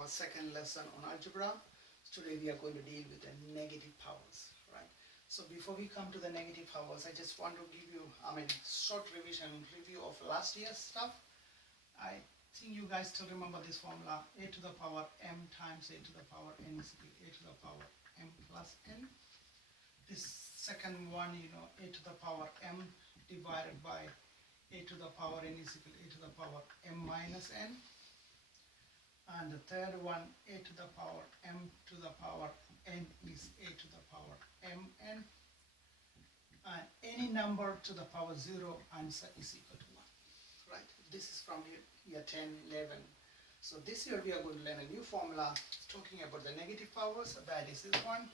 Our second lesson on algebra. Today we are going to deal with the negative powers, right? So before we come to the negative powers, I just want to give you, short review of last year's stuff. I think you guys still remember this formula: a to the power m times a to the power n is equal to a to the power m plus n. This second one, a to the power m divided by a to the power n is equal to a to the power m minus n. And the third one, a to the power m to the power n is a to the power mn. And any number to the power 0 answer is equal to 1. Right? This is from year 10, 11. So this year we are going to learn a new formula talking about the negative powers. That is this one,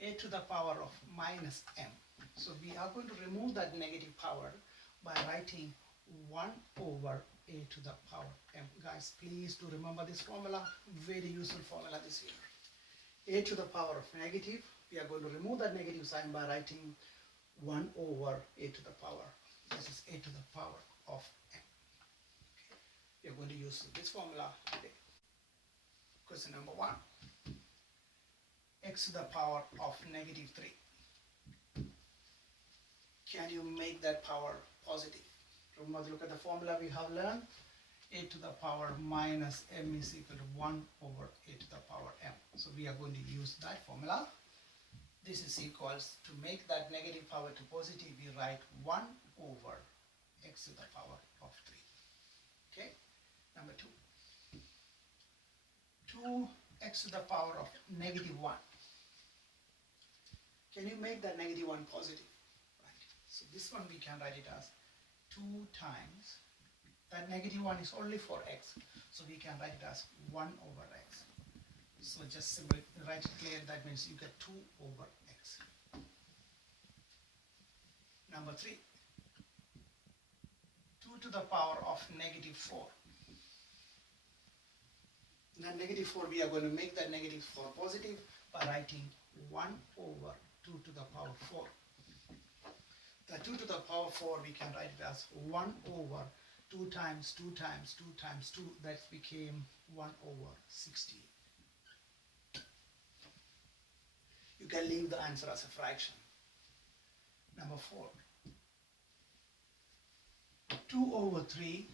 a to the power of minus m. So we are going to remove that negative power by writing 1 over a to the power m. Guys, please do remember this formula. Very useful formula this year. A to the power of negative, we are going to remove that negative sign by writing 1 over a to the power. This is a to the power of m. Okay. We are going to use this formula today. Question number 1. X to the power of negative 3. Can you make that power positive? Remember, look at the formula we have learned. A to the power minus m is equal to 1 over a to the power m. So we are going to use that formula. This is equals, to make that negative power to positive, we write 1 over x to the power of 3. Okay? Number 2. 2x to the power of negative 1. Can you make that negative 1 positive? Right. So this one we can write it as 2 times, that negative 1 is only for x, so we can write it as 1 over x. So just simply write it clear, that means you get 2 over x. Number 3, 2 to the power of negative 4. Now negative 4, we are going to make that negative 4 positive by writing 1 over 2 to the power 4. The 2 to the power 4, we can write it as 1 over 2 times 2 times 2 times 2. That became 1 over 16. You can leave the answer as a fraction. Number 4. 2 over 3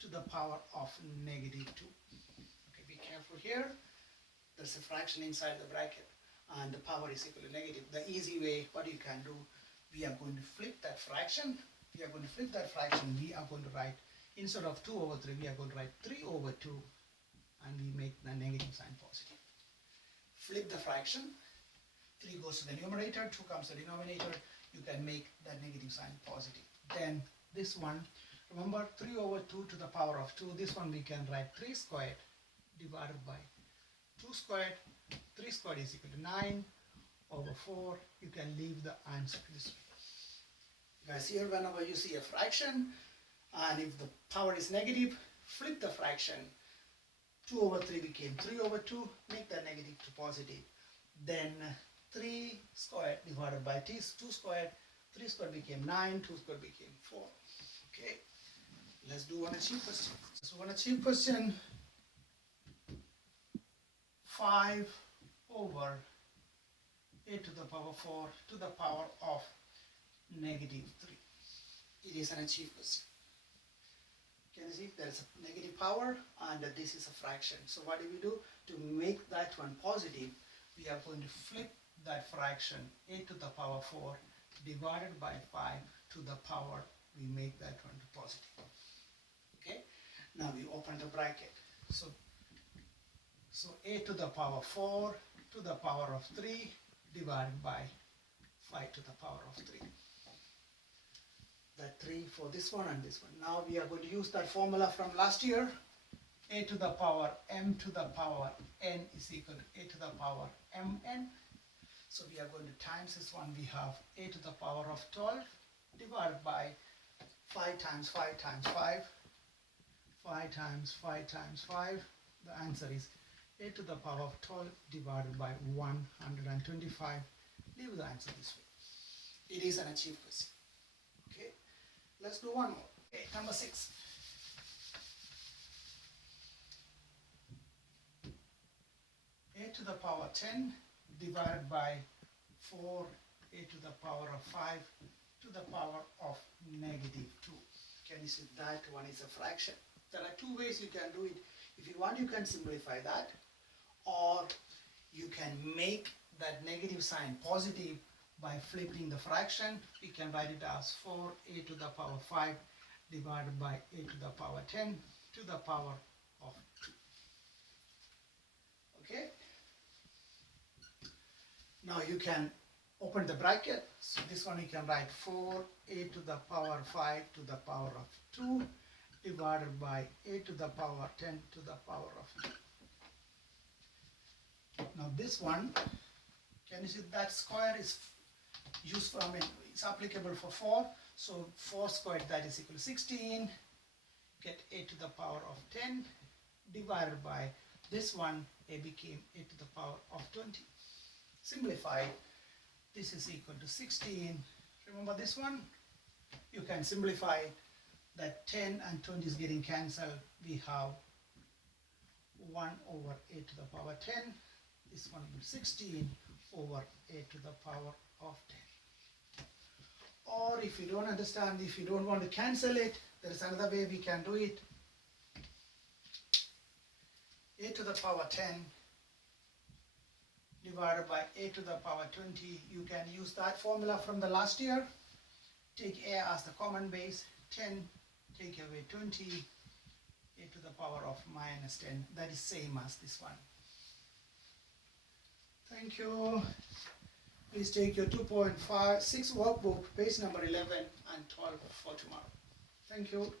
to the power of negative 2. Okay, be careful here. There's a fraction inside the bracket and the power is equal to negative. The easy way, what you can do, we are going to flip that fraction. We are going to flip that fraction. We are going to write, instead of 2 over 3, we are going to write 3 over 2, and we make the negative sign positive. Flip the fraction. 3 goes to the numerator, 2 comes to the denominator. You can make that negative sign positive. Then this one, remember 3 over 2 to the power of 2. This one we can write 3 squared divided by 2 squared. 3 squared is equal to 9 over 4. You can leave the answer this way. Guys, here whenever you see a fraction and if the power is negative, flip the fraction. 2 over 3 became 3 over 2, make that negative to positive. Then 3 squared divided by 2 squared, 3 squared became 9, 2 squared became 4. Okay, let's do one achieved question. So one achieved question, 5 over a to the power 4 to the power of negative 3. It is an achieved question. Can you see there is a negative power and this is a fraction. So what do we do? To make that one positive, we are going to flip that fraction a to the power 4 divided by 5 to the power, we make that one to positive. Okay, now we open the bracket. So a to the power 4 to the power of 3 divided by 5 to the power of 3. That 3 for this one and this one. Now we are going to use that formula from last year. A to the power m to the power n is equal to a to the power mn. So we are going to times this one. We have a to the power of 12 divided by 5 times 5 times 5. 5 times 5 times 5. The answer is a to the power of 12 divided by 125. Leave the answer this way. It is an achieved question. Okay, let's do one more. Okay, number 6. to the power 10 divided by 4 a to the power of 5 to the power of negative 2. Can you see that one is a fraction? There are two ways you can do it. If you want, you can simplify that, or you can make that negative sign positive by flipping the fraction. We can write it as 4a to the power 5 divided by a to the power 10 to the power of 2. Okay? Now you can open the bracket. So this one you can write 4a to the power 5 to the power of 2 divided by a to the power 10 to the power of 2. Now this one, can you see that square is used for, it's applicable for 4. So 4 squared, that is equal to 16. Get a to the power of 10 divided by this one, a became a to the power of 20. Simplify, this is equal to 16. Remember this one? You can simplify that 10 and 20 is getting cancelled. We have 1 over a to the power 10. This one will be 16 over a to the power of 10. Or if you don't understand, if you don't want to cancel it, there is another way we can do it. A to the power 10 divided by a to the power 20. You can use that formula from the last year. Take a as the common base, 10, take away 20, a to the power of minus 10. That is same as this one. Thank you. Please take your 2.56 workbook, page number 11 and 12 for tomorrow. Thank you.